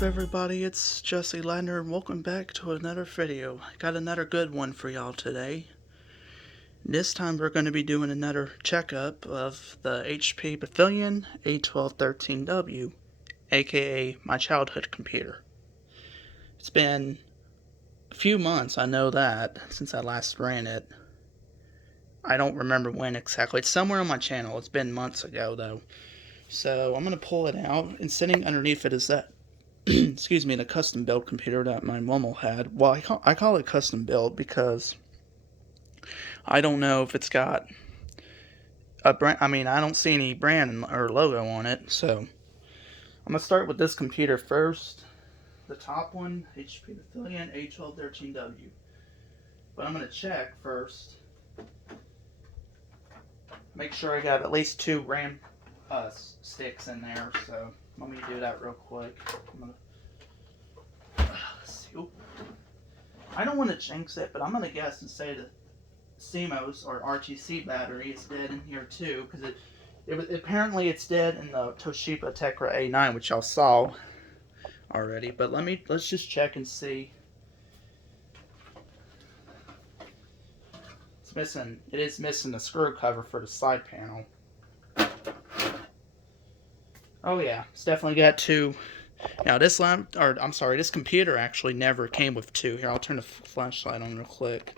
up, everybody? It's Jesse Lander, and welcome back to another video. Got another good one for y'all today. This time we're going to be doing another checkup of the HP Pavilion a1213w, aka my childhood computer. It's been a few months, I know that, since I last ran it. I don't remember when exactly. It's somewhere on my channel. It's been months ago, though. So I'm going to pull it out, and sitting underneath it is that excuse me, the custom build computer that my mom had. Well, I call it custom build because I don't know if it's got a brand. I mean, I don't see any brand or logo on it. So I'm gonna start with this computer first. The top one, HP Pavilion a1213w. But I'm gonna check first. Make sure I got at least 2 RAM sticks in there. So let me do that real quick. I'm gonna I don't want to jinx it, but I'm going to guess and say that CMOS or RTC battery is dead in here too, because apparently it's dead in the Toshiba Tecra A9, which y'all saw already. But let's just check and see. It is missing the screw cover for the side panel. Oh yeah, it's definitely got 2. Now this computer actually never came with 2. Here, I'll turn the flashlight on real quick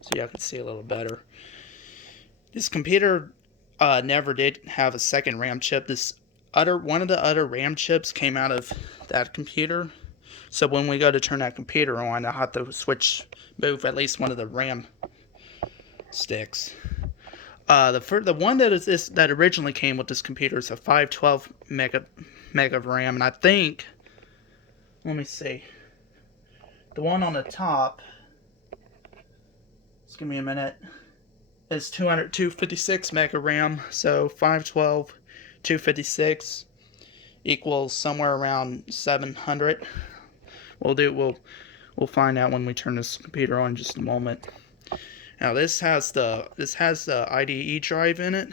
so y'all can see a little better. This computer never did have a second RAM chip. One of the other RAM chips came out of that computer. So when we go to turn that computer on, I'll have to move at least one of the RAM sticks. The one that originally came with this computer is a 512 mega of RAM, and I think, let me see, the one on the top, just give me a minute, is 256 mega RAM. So 512 256 equals somewhere around 700. We'll find out when we turn this computer on in just a moment. Now this has the IDE drive in it.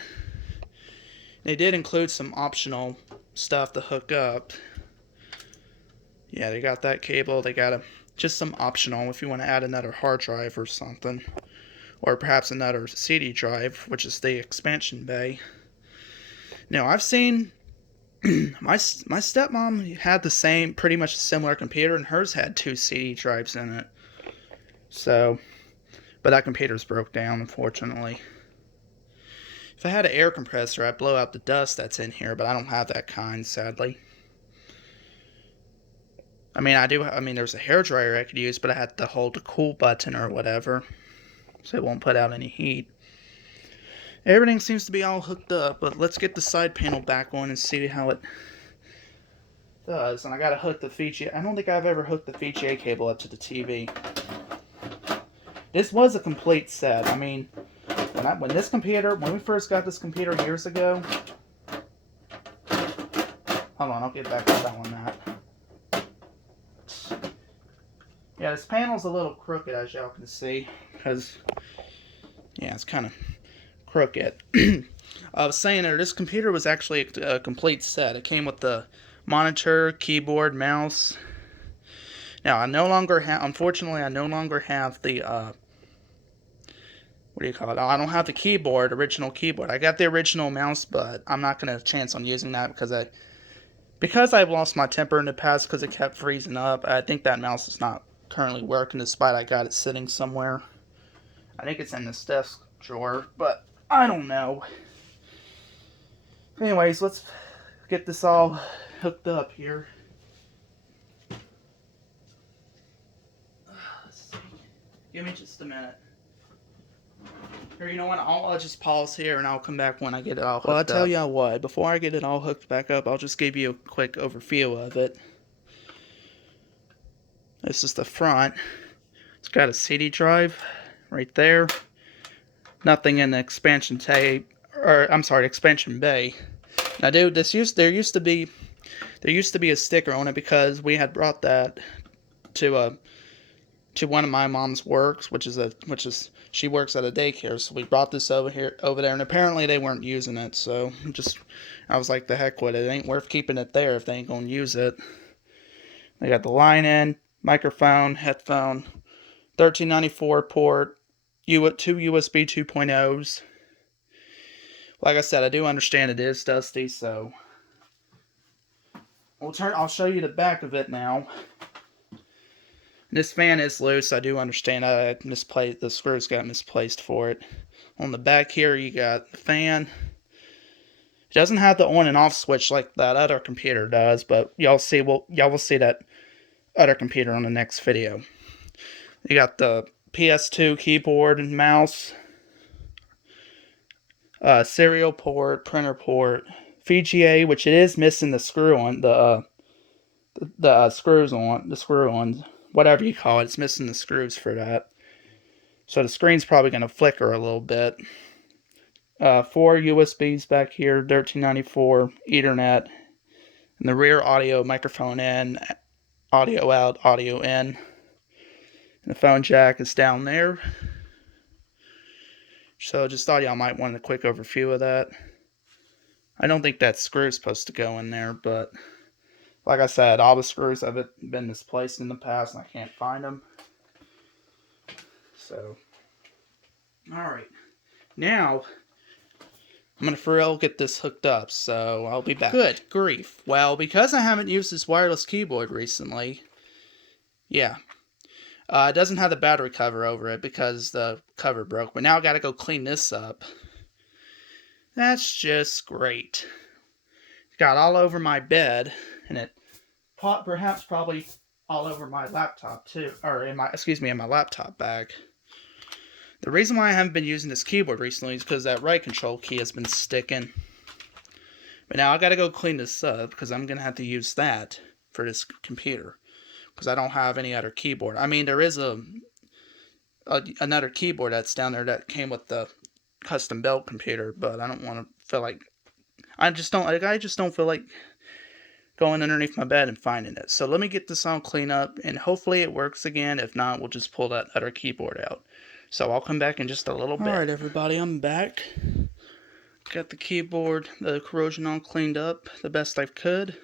They did include some optional stuff to hook up. Yeah, they got that cable. They got just some optional if you want to add another hard drive or something, or perhaps another CD drive, which is the expansion bay. Now I've seen my stepmom had pretty much a similar computer, and hers had 2 CD drives in it. So. But that computer's broke down, unfortunately. If I had an air compressor, I'd blow out the dust that's in here, but I don't have that kind, sadly. I mean, there's a hairdryer I could use, but I had to hold the cool button or whatever, so it won't put out any heat. Everything seems to be all hooked up, but let's get the side panel back on and see how it does. And I gotta hook the VGA. I don't think I've ever hooked the VGA cable up to the TV. This was a complete set. I mean, when we first got this computer years ago. Hold on, I'll get back to that one. Yeah, this panel's a little crooked, as y'all can see, because yeah, it's kind of crooked. I was saying that this computer was actually a complete set. It came with the monitor, keyboard, mouse. Now unfortunately, I no longer have the what do you call it? I don't have the original keyboard. I got the original mouse, but I'm not going to chance on using that because I've lost my temper in the past because it kept freezing up. I think that mouse is not currently working despite I got it sitting somewhere. I think it's in this desk drawer, but I don't know. Anyways, let's get this all hooked up here. Let's see. Give me just a minute. Here, you know what? I'll just pause here and I'll come back when I get it all hooked up. Well, I'll tell y'all what. Before I get it all hooked back up, I'll just give you a quick overview of it. This is the front. It's got a CD drive right there. Nothing in the expansion expansion bay. Now, dude, there used to be a sticker on it because we had brought that to one of my mom's works, which is she works at a daycare, so we brought this over there, and apparently they weren't using it, so I was like, the heck with it. It ain't worth keeping it there if they ain't gonna use it. They got the line in, microphone, headphone, 1394 port, two USB 2.0s. Like I said, I do understand it is dusty, so I'll show you the back of it now. This fan is loose. I do understand. I misplaced the screws. Got misplaced for it. On the back here, you got the fan. It doesn't have the on and off switch like that other computer does, but y'all will see that other computer on the next video. You got the PS2 keyboard and mouse, serial port, printer port, VGA, which it is missing the screw on the screw on, whatever you call it. It's missing the screws for that. So the screen's probably going to flicker a little bit. 4 USBs back here, 1394, Ethernet, and the rear audio microphone in, audio out, audio in. And the phone jack is down there. So just thought y'all might want a quick overview of that. I don't think that screw is supposed to go in there, but like I said, all the screws have been misplaced in the past and I can't find them. So, alright. Now, I'm going to for real get this hooked up, so I'll be back. Good grief. Well, because I haven't used this wireless keyboard recently, yeah. It doesn't have the battery cover over it because the cover broke, but now I got to go clean this up. That's just great. It got all over my bed, and it probably all over my laptop too, or in my laptop bag. The reason why I haven't been using this keyboard recently is because that right control key has been sticking. But now I gotta go clean this up because I'm gonna have to use that for this computer because I don't have any other keyboard. I mean, there is another keyboard that's down there that came with the custom built computer, but I don't want to feel like I just don't feel like going underneath my bed and finding it. So let me get this all cleaned up, and hopefully it works again. If not, we'll just pull that other keyboard out. So I'll come back in just a little bit. Alright everybody, I'm back. Got the keyboard, the corrosion all cleaned up the best I could.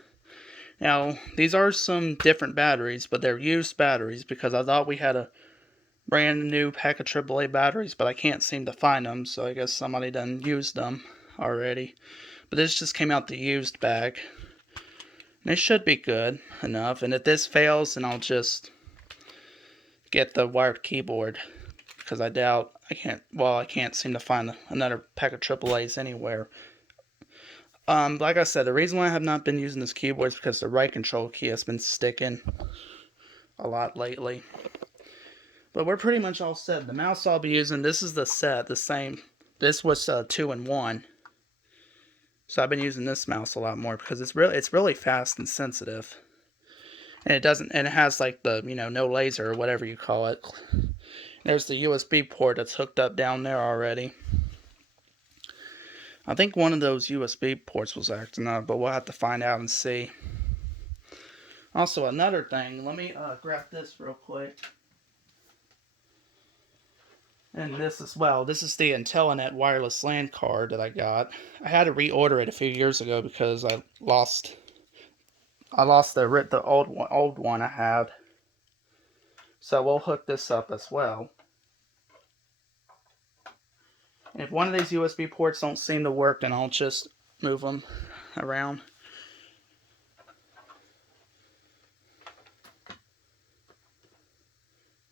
Now, these are some different batteries, but they're used batteries because I thought we had a brand new pack of AAA batteries, but I can't seem to find them, so I guess somebody done used them already. But this just came out the used bag. And it should be good enough, and if this fails, then I'll just get the wired keyboard. Because I can't seem to find another pack of AAAs anywhere. Like I said, the reason why I have not been using this keyboard is because the right control key has been sticking a lot lately. But we're pretty much all set. The mouse I'll be using, this is the same. This was 2-in-1. So I've been using this mouse a lot more because it's really fast and sensitive. And it has like the, no laser or whatever you call it. There's the USB port that's hooked up down there already. I think one of those USB ports was acting up, but we'll have to find out and see. Also, another thing, let me grab this real quick. And this as well. This is the Intelenet wireless LAN card that I got. I had to reorder it a few years ago because I lost the old one I had. So we'll hook this up as well. And if one of these USB ports don't seem to work, then I'll just move them around.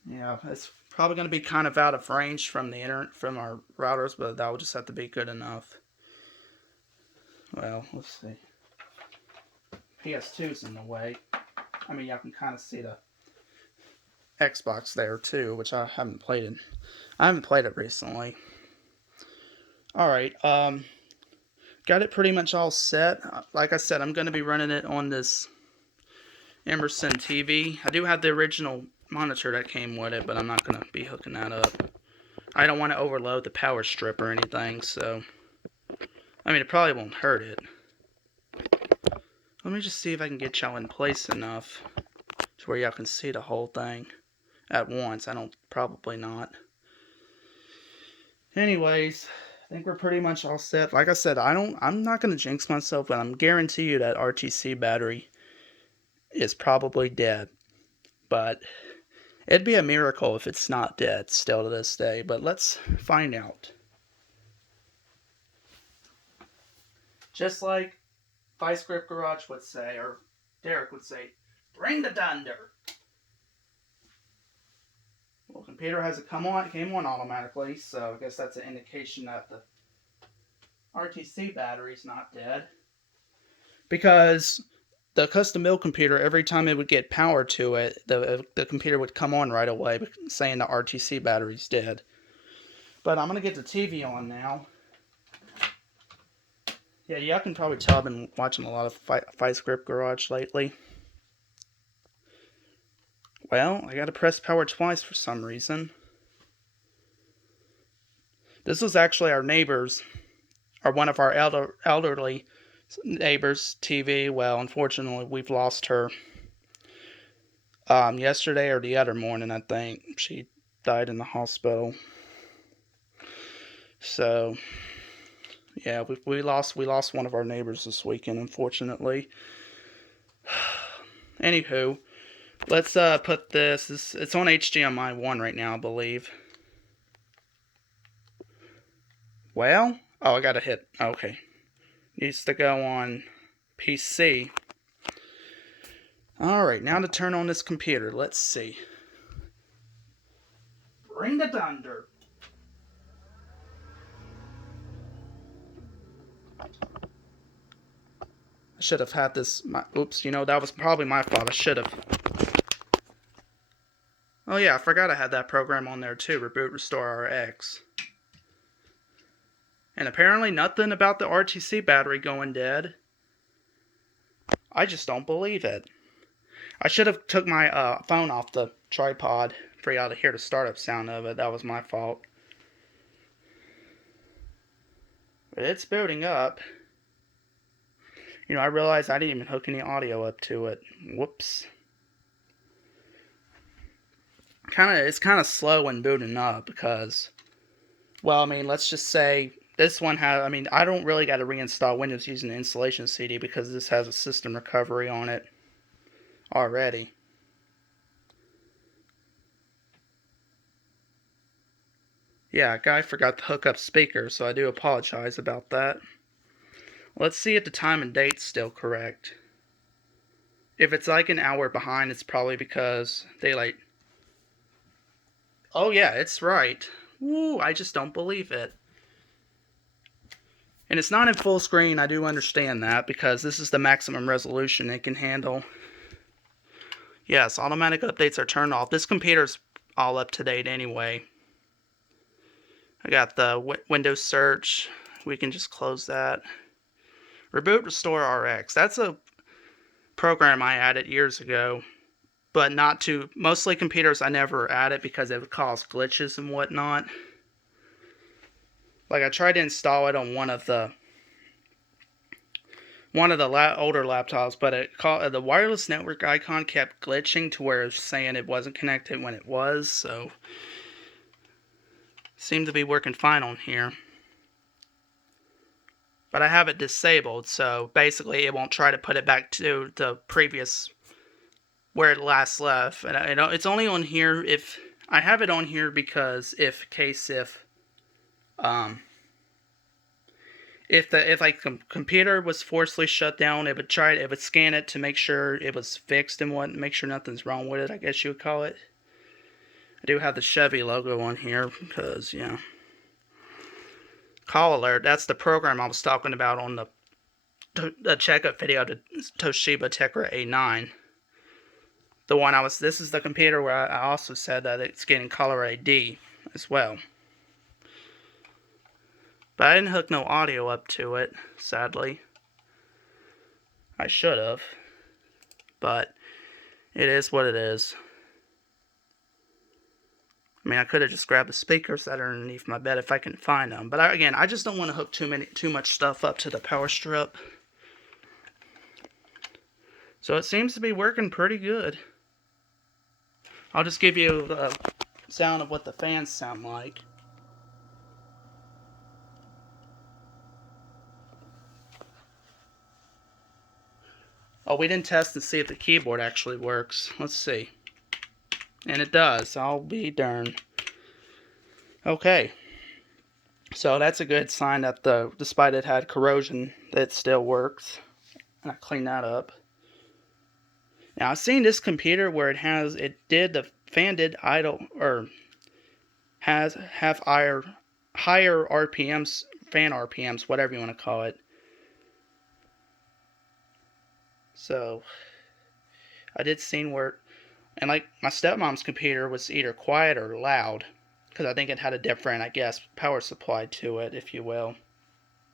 Yeah, it's probably going to be kind of out of range from the internet, from our routers, but that will just have to be good enough. Well, let's see. PS2's in the way. I mean, y'all can kind of see the Xbox there too, which I haven't played it. I haven't played it recently. Alright, got it pretty much all set. Like I said, I'm going to be running it on this Emerson TV. I do have the original monitor that came with it, but I'm not going to be hooking that up. I don't want to overload the power strip or anything, so I mean, it probably won't hurt it. Let me just see if I can get y'all in place enough to where y'all can see the whole thing at once. Probably not. Anyways, I think we're pretty much all set. Like I said, I'm not going to jinx myself, but I'm guarantee you that RTC battery is probably dead. But it'd be a miracle if it's not dead still to this day. But let's find out. Just like Vice Grip Garage would say, or Derek would say, bring the thunder. Well, computer has it came on automatically, so I guess that's an indication that the RTC battery's not dead. Because the custom build computer, every time it would get power to it, the computer would come on right away, saying the RTC battery's dead. But I'm going to get the TV on now. Yeah, y'all can probably tell I've been watching a lot of Vice Grip Garage lately. Well, I gotta press power twice for some reason. This was actually our neighbor's, or one of our elderly neighbors' TV. Well, unfortunately, we've lost her. Yesterday or the other morning, I think. She died in the hospital. So, yeah, we lost one of our neighbors this weekend, unfortunately. Anywho, let's put this. It's on HDMI 1 right now, I believe. Well, oh, I gotta hit. Okay, needs to go on PC. All right, now to turn on this computer. Let's see. Bring the thunder. I should have had this. Oops, that was probably my fault. I should have. Oh yeah, I forgot I had that program on there too. Reboot Restore RX. And apparently nothing about the RTC battery going dead. I just don't believe it. I should have took my phone off the tripod for y'all to hear the startup sound of it. That was my fault. But it's booting up. I realized I didn't even hook any audio up to it. Whoops. It's kind of slow when booting up because, well, I mean, let's just say this one has, I don't really got to reinstall Windows using the installation CD because this has a system recovery on it already. Yeah, guy forgot to hook up speakers, so I do apologize about that. Let's see if the time and date's still correct. If it's like an hour behind, it's probably because daylight. Oh yeah, it's right. Woo, I just don't believe it. And it's not in full screen, I do understand that, because this is the maximum resolution it can handle. Yes, automatic updates are turned off. This computer's all up to date anyway. I got the Windows search. We can just close that. Reboot Restore RX. That's a program I added years ago. But not to, mostly computers I never added because it would cause glitches and whatnot. Like I tried to install it on one of the older laptops, but the wireless network icon kept glitching to where it was saying it wasn't connected when it was, so seemed to be working fine on here. But I have it disabled, so basically it won't try to put it back to the previous where it last left. And it's only on here if I have it on here because if like the computer was forcibly shut down, it would scan it to make sure it was fixed and make sure nothing's wrong with it, I guess you would call it. I do have the Chevy logo on here because, yeah. Call alert, that's the program I was talking about on the checkup video to Toshiba Tecra A9. This is the computer where I also said that it's getting caller ID as well. But I didn't hook no audio up to it, sadly. I should have. But it is what it is. I could have just grabbed the speakers that are underneath my bed if I can find them. But again, I just don't want to hook too much stuff up to the power strip. So it seems to be working pretty good. I'll just give you the sound of what the fans sound like. Oh, we didn't test and see if the keyboard actually works. Let's see. And it does. I'll be darned. Okay. So that's a good sign that despite it had corrosion, it still works. And I cleaned that up. Now I've seen this computer where the fan did idle, or have higher RPMs, fan RPMs, whatever you want to call it. So I did see where, and like my stepmom's computer was either quiet or loud, because I think it had a different, I guess, power supply to it, if you will.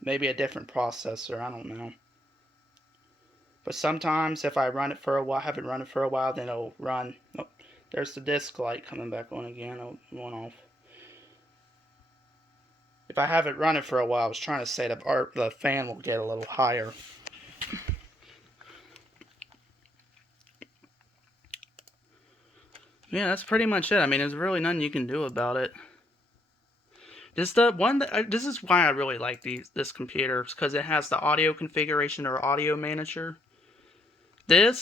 Maybe a different processor, I don't know. But sometimes if I run it for a while, haven't run it for a while, then it'll run. Oh, there's the disk light coming back on again. Oh, it went off. If I have it running for a while, I was trying to say the fan will get a little higher. Yeah, that's pretty much it. I mean, there's really nothing you can do about it. This is why I really like this computer, because it has the audio configuration or audio manager. The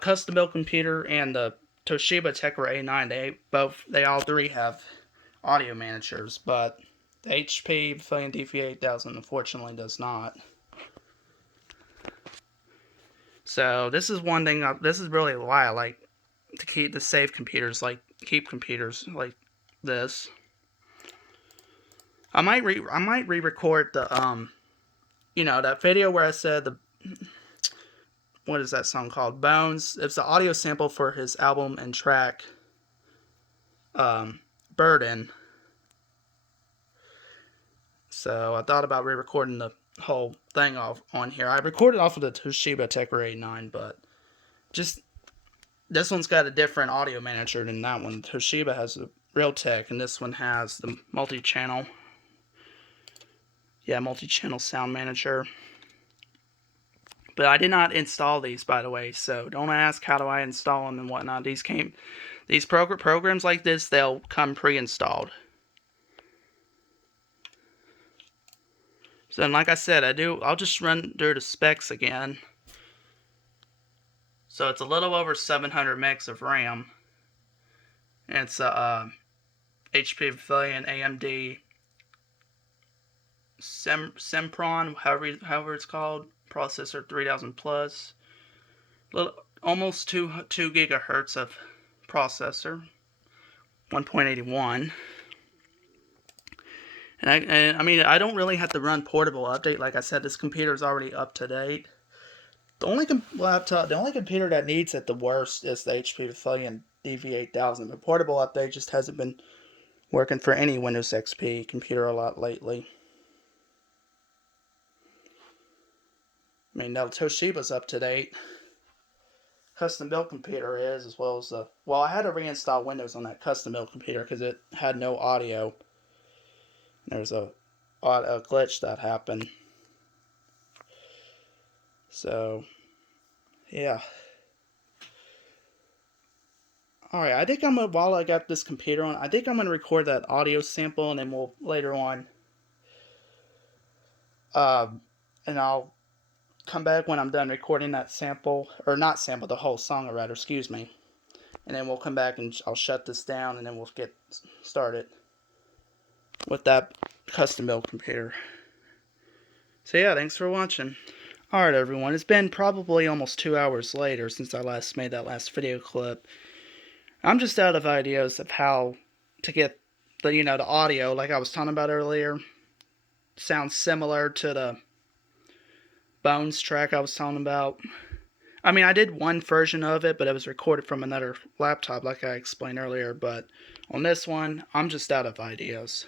custom built computer and the Toshiba Tegra A9, they all three have audio managers, but the HP Pavilion DV8000 unfortunately does not. So this is one thing. This is really why I like to save computers, keep computers like this. I might re-record the that video where I said what is that song called? Bones. It's the audio sample for his album and track Burden. So I thought about re-recording the whole thing on here. I recorded off of the Toshiba Tegra A9, but just this one's got a different audio manager than that one. Toshiba has a Realtek, and this one has the multi-channel. Yeah, multi-channel sound manager. But I did not install these, by the way, so don't ask how do I install them and whatnot. These programs like this, they'll come pre-installed. So, like I said, I'll just run through the specs again. So it's a little over 700 megs of RAM. And it's a HP Pavilion AMD Sempron, however it's called, processor 3000 plus, almost 2 gigahertz of processor, 1.81. And I mean, I don't really have to run portable update. Like I said, this computer is already up to date. The only computer that needs it the worst is the HP Pavilion DV8000. The portable update just hasn't been working for any Windows XP computer a lot lately. I mean, now Toshiba's up to date. Custom built computer is, as well as I had to reinstall Windows on that custom built computer because it had no audio. There's a glitch that happened. So, yeah. Alright, I think while I got this computer on, I think I'm gonna record that audio sample, and then we'll later on, and I'll come back when I'm done recording that sample, or not sample, the whole song, or rather, excuse me. And then we'll come back and I'll shut this down, and then we'll get started with that custom built computer. So yeah, thanks for watching. Alright everyone, it's been probably almost 2 hours later since I last made that last video clip. I'm just out of ideas of how to get the audio, like I was talking about earlier, sounds similar to the Bones track I was talking about. I mean, I did one version of it, but it was recorded from another laptop like I explained earlier, but on this one, I'm just out of ideas.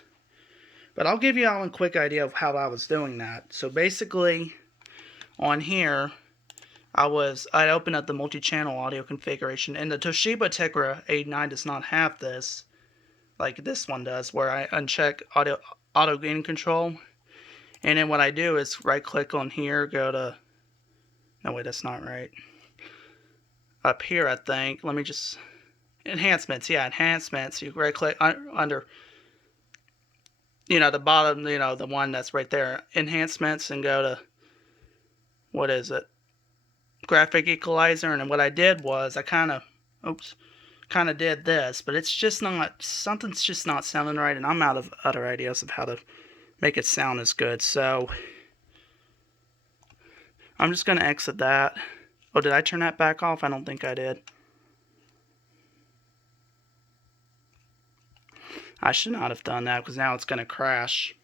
But I'll give you all a quick idea of how I was doing that. So basically, on here, I opened up the multi-channel audio configuration, and the Toshiba Tegra A9 does not have this, like this one does, where I uncheck auto gain control, and then what I do is right-click on here, go to, no wait, that's not right, up here I think, let me just, enhancements, yeah, enhancements, you right-click under, the bottom, the one that's right there, enhancements, and go to, what is it? graphic equalizer, and what I did was I kind of did this, but it's just not, something's just not sounding right, and I'm out of other ideas of how to make it sound as good. So I'm just going to exit that. Oh, did I turn that back off? I don't think I did. I should not have done that because now it's going to crash.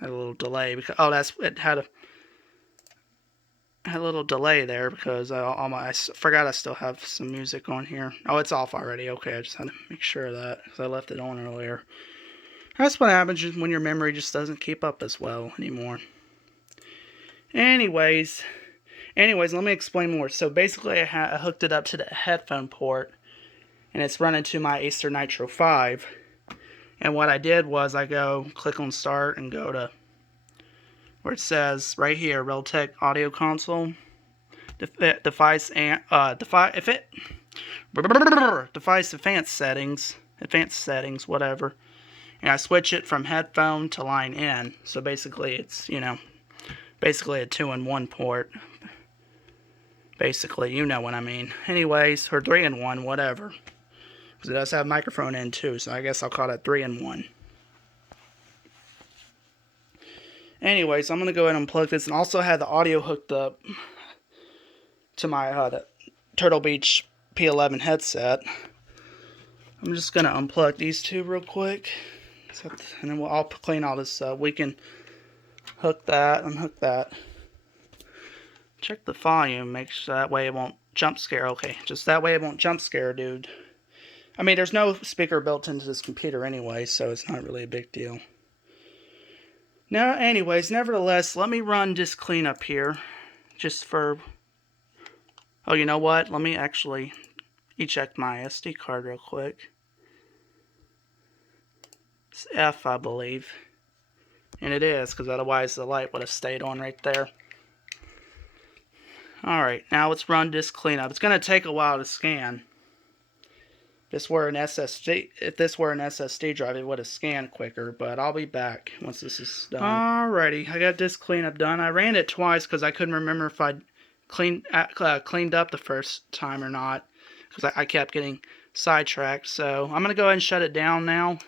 Had a little delay because it had a little delay there because I forgot I still have some music on here. Oh, it's off already. Okay, I just had to make sure of that because I left it on earlier. That's what happens when your memory just doesn't keep up as well anymore. Anyways, let me explain more. So basically, I hooked it up to the headphone port, and it's running to my Acer Nitro 5. And what I did was I click on Start and go to where it says right here, Realtek Audio Console, device advanced settings, whatever. And I switch it from headphone to line in. So basically, it's basically a 2-in-1 port. Basically, you know what I mean. Anyways, or 3-in-1, whatever. Because it does have microphone in too, so I guess I'll call it 3-in-1. Anyways, I'm going to go ahead and unplug this, and also have the audio hooked up to my the Turtle Beach P11 headset. I'm just going to unplug these two real quick, and then I'll clean all this up. We can hook that, unhook that. Check the volume, make sure that way it won't jump scare. Okay, just that way it won't jump scare, dude. I mean, there's no speaker built into this computer anyway, so it's not really a big deal. Now, anyways, nevertheless, let me run this cleanup here, just for... Oh, you know what? Let me actually eject my SD card real quick. It's F, I believe. And it is, because otherwise the light would have stayed on right there. Alright, now let's run this cleanup. It's going to take a while to scan. If this were an SSD drive, it would have scanned quicker, but I'll be back once this is done. Alrighty, I got this cleanup done. I ran it twice because I couldn't remember if I'd cleaned up the first time or not, because I kept getting sidetracked. So I'm going to go ahead and shut it down now.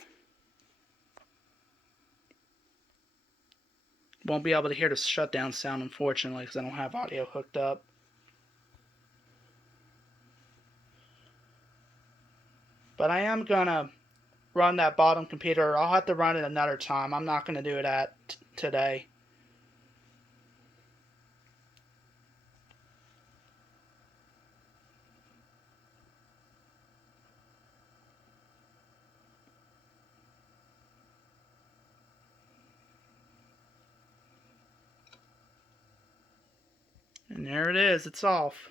Won't be able to hear the shutdown sound, unfortunately, because I don't have audio hooked up. But I am going to run that bottom computer. I'll have to run it another time. I'm not going to do it today. And there it is. It's off.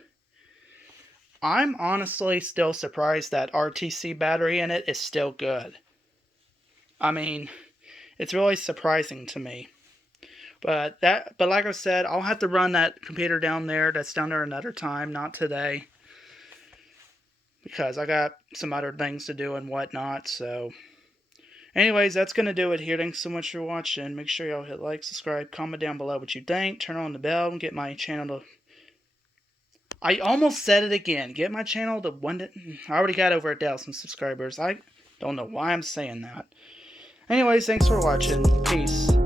I'm honestly still surprised that RTC battery in it is still good. I mean, it's really surprising to me. But like I said, I'll have to run that computer down there. That's down there another time, not today, because I got some other things to do and whatnot. So, anyways, that's gonna do it here. Thanks so much for watching. Make sure y'all hit like, subscribe, comment down below what you think, turn on the bell, and get my channel to... I almost said it again. Get my channel to I already got over 1,000 subscribers. I don't know why I'm saying that. Anyways, thanks for watching. Peace.